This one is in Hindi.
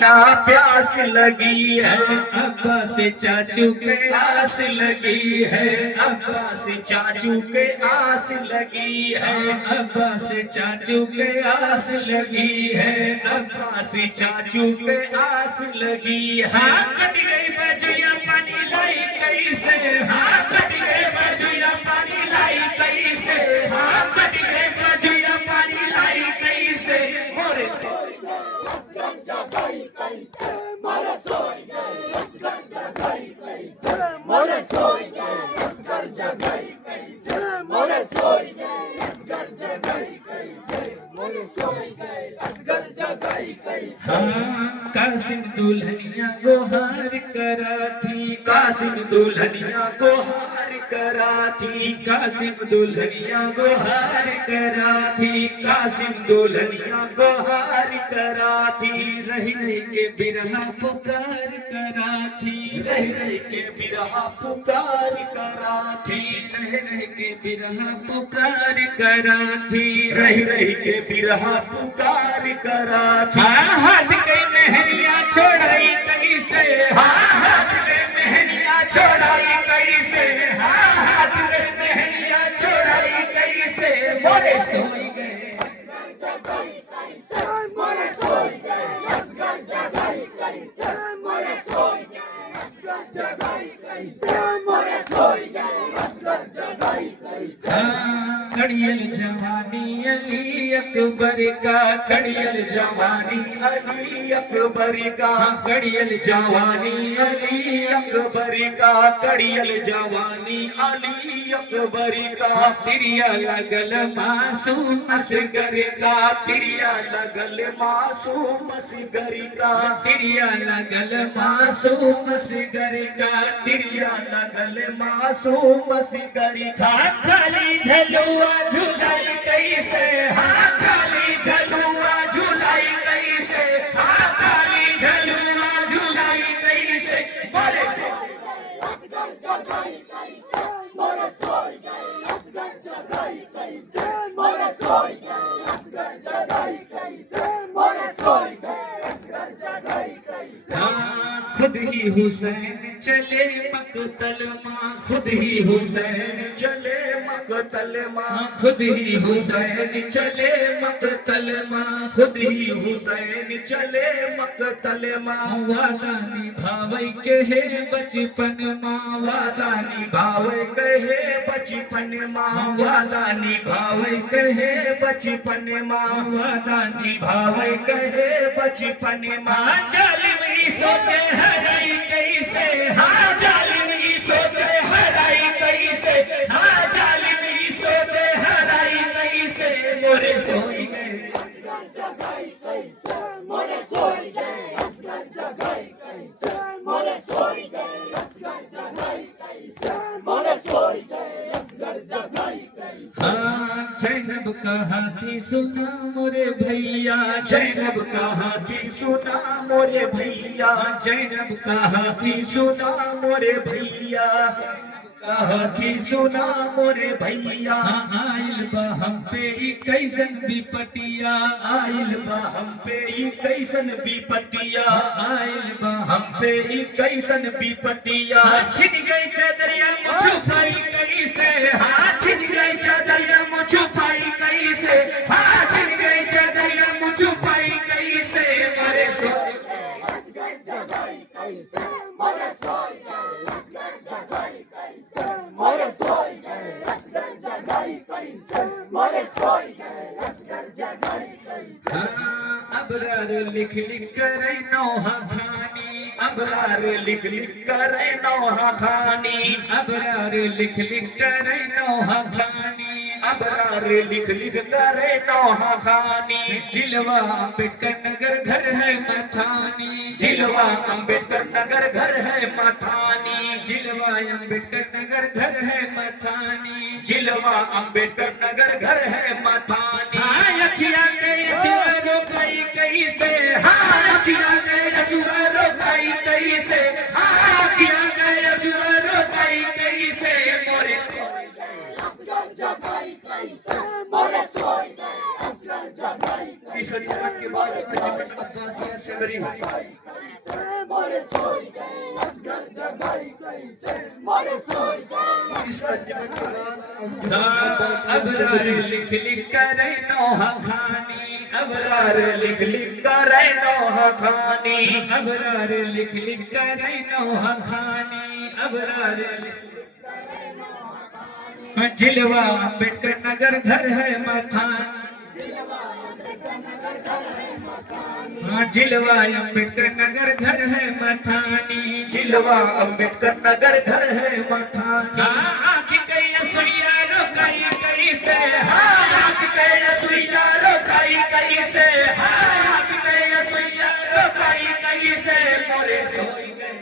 ना प्यास लगी है, अब्बा से चाचू के आस लगी है, अब्बा से चाचू के आस लगी है, अब्बा से चाचू के आस लगी है, अब्बा से चाचू के आस लगी है। कट गई बजुया पानी लाई कैसे, हाँ कट गई बजुया पानी लाई कैसे, हाँ कट गई बजुया पानी लाई कैसे, मोरे हाँ कासिम दुल्हनिया गोहार करा थी, कासिम दुल्हनिया गोहार करा थी, कासिम दुल्हनिया गोहार करा थी, कासिम दुल्हनिया गोहार करा थी, रही रही के बिरहा पुकार करा थी, रही रही के बिरहा पुकार करा थी, रही रही के बिरहा पुकार करा थी, रही रही के बिरहा पुकार करा थी। हाथ के मेहरिया छोड़ाई कैसे, हाँ हाथ के मेहरिया छोड़ाई कैसे, हाँ हाथ के मेहरिया छोड़ाई कैसे, मोरे सोई गए कड़ियल जवानी अली अकबर का, कड़ियल जवानी अली अकबर का, कड़ियल जवानी अली अकबर का, कड़ियल जवानी अली अकबर का, तिरिया लगल मासूम असगर का, तिरिया लगल मासूम असगर का, तिरिया लगल मासूम असगर का, तिरिया लगल मासूम असगर का। खाली झलुआ झुलाई कैसे, हाँ खाली झलुआ झुलाई कैसे, हाँ खाली झलुआ झुलाई कैसे, मोरे खुद ही हुसैन चले मकतल माँ, खुद ही हुसैन चले मकतल माँ, खुद ही हुसैन चले मकतल माँ, खुद ही हुसैन चले मकतल माँ। वादा निभावे के है बचपन माँ, वादा निभावे के है बचपन माँ, वादा निभावे के है बचपन माँ, वादा निभावे के है बचपन माँ। जालिम सोचे हराई कैसे, हाँ जालिम सोचे हराई कैसे, हाँ जालिम सोचे हराई कैसे, मोरे सोई गए जैनब का हाथी सुना मोरे भैया, जैनब का हाथी सुना मोरे भैया, जैनब का हाथी सुना मोरे भैया, का हाथी सुना मोरे भैया। आइल बा हम पे ई कैसन विपतिया, आइल बा हम पे ई कैसन विपतिया, आइल बा हम पे ई कैसन विपतिया। छिन गई चदरिया छुपाई कैसे, हाँ छिन गई चदरिया छुपाई कैसे, हाँ छिन गई चदरिया छुपाई कैसे, मरे सो अबरार लिख लिख करे नौहा खानी, अबरार लिख लिख करे नौहा खानी, अबरार लिख लिख करे नौहा खानी, अबरार लिख लिख करे नौहा खानी। जिलवा अम्बेडकर नगर घर है मथानी, जिलवा अम्बेडकर नगर घर है मथानी, जिलवा अम्बेडकर नगर घर है मथानी, जिलवा अम्बेडकर नगर घर है मथानी। हाँ अखिया के यसुआ रोकाई कैसे, हाँ अखिया के यसुआ रोकाई कैसे, हाँ अखिया के यसुआ रोकाई कैसे, मोरे इस वक्त के बाद अब्बासिया से मेरी इस अंजमन के बाद अबरार लिख लिख कर नौहा खानी, अबरार लिख लिख कर नौहा खानी, अबरार लिख लिख कर नौहा खानी, अबरार जिलवा अम्बेडकर नगर घर है मकान, जिलवा अम्बेडकर नगर घर है मथानी, जिलवा अम्बेडकर नगर घर है मथानी। आँख कई सुइया रोकाई कैसे, आँख कई सुइया रोकाई कैसे, आँख कई सुइया रोकाई कैसे, मोरे सोई गई।